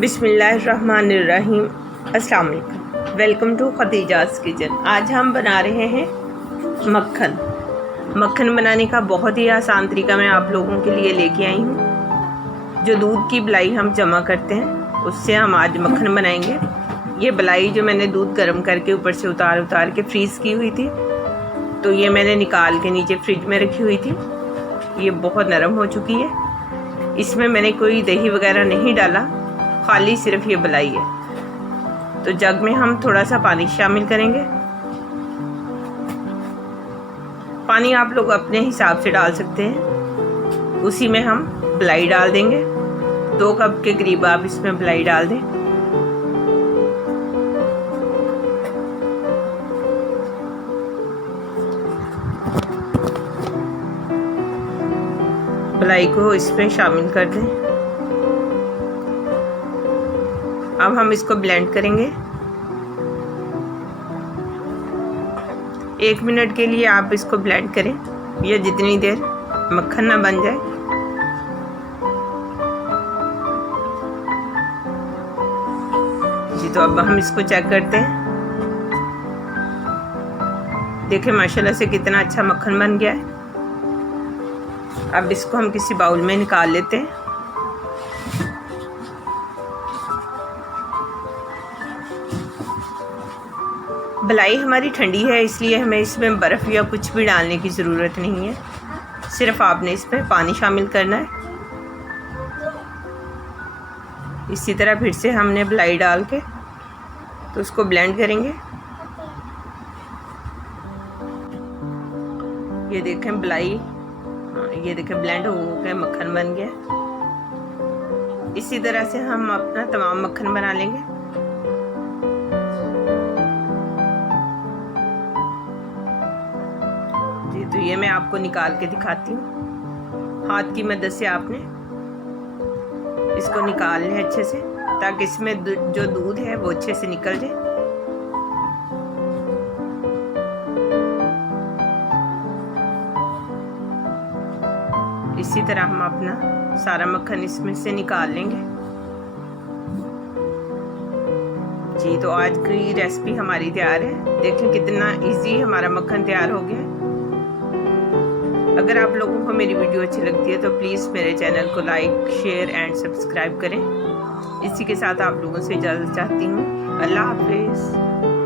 बिस्मिल्लाहिर्रहमानिर्रहीम। अस्सलाम वालेकुम। Welcome to Khadija's kitchen. आज हम बना रहे हैं मक्खन बनाने का बहुत ही आसान तरीका मैं आप लोगों के लिए लेके आई हूँ। जो दूध की बलाई हम जमा करते हैं उससे हम आज मक्खन बनाएंगे। ये बलाई जो मैंने दूध गर्म करके ऊपर से उतार के फ्रीज़ की हुई थी, तो ये मैंने निकाल के नीचे फ्रिज में रखी हुई थी। ये बहुत नरम हो चुकी है। इसमें मैंने कोई दही वगैरह नहीं डाला, खाली सिर्फ ये बलाई है। तो जग में हम थोड़ा सा पानी शामिल करेंगे। पानी आप लोग अपने हिसाब से डाल सकते हैं। उसी में हम बलाई डाल देंगे। 2 कप के करीब आप इसमें बलाई डाल दें। बलाई को इसमें शामिल कर दें। अब हम इसको ब्लेंड करेंगे। 1 मिनट के लिए आप इसको ब्लेंड करें, या जितनी देर मक्खन ना बन जाए। जी, तो अब हम इसको चेक करते हैं। देखें माशाल्लाह से कितना अच्छा मक्खन बन गया है। अब इसको हम किसी बाउल में निकाल लेते हैं। बलाई हमारी ठंडी है, इसलिए हमें इसमें बर्फ़ या कुछ भी डालने की ज़रूरत नहीं है। सिर्फ आपने इसमें पानी शामिल करना है। इसी तरह फिर से हमने बलाई डाल के तो उसको ब्लेंड करेंगे। ये देखें बलाई, ये देखें ब्लेंड हो गया, मक्खन बन गया। इसी तरह से हम अपना तमाम मक्खन बना लेंगे। जी, तो ये मैं आपको निकाल के दिखाती हूँ। हाथ की मदद से आपने इसको निकाल लें अच्छे से, ताकि इसमें जो दूध है वो अच्छे से निकल जाए। इसी तरह हम अपना सारा मक्खन इसमें से निकाल लेंगे। जी, तो आज की रेसिपी हमारी तैयार है। देखें कितना इजी हमारा मक्खन तैयार हो गया है। अगर आप लोगों को मेरी वीडियो अच्छी लगती है तो प्लीज़ मेरे चैनल को लाइक, शेयर एंड सब्सक्राइब करें। इसी के साथ आप लोगों से इजाज़त चाहती हूँ। अल्लाह हाफिज़।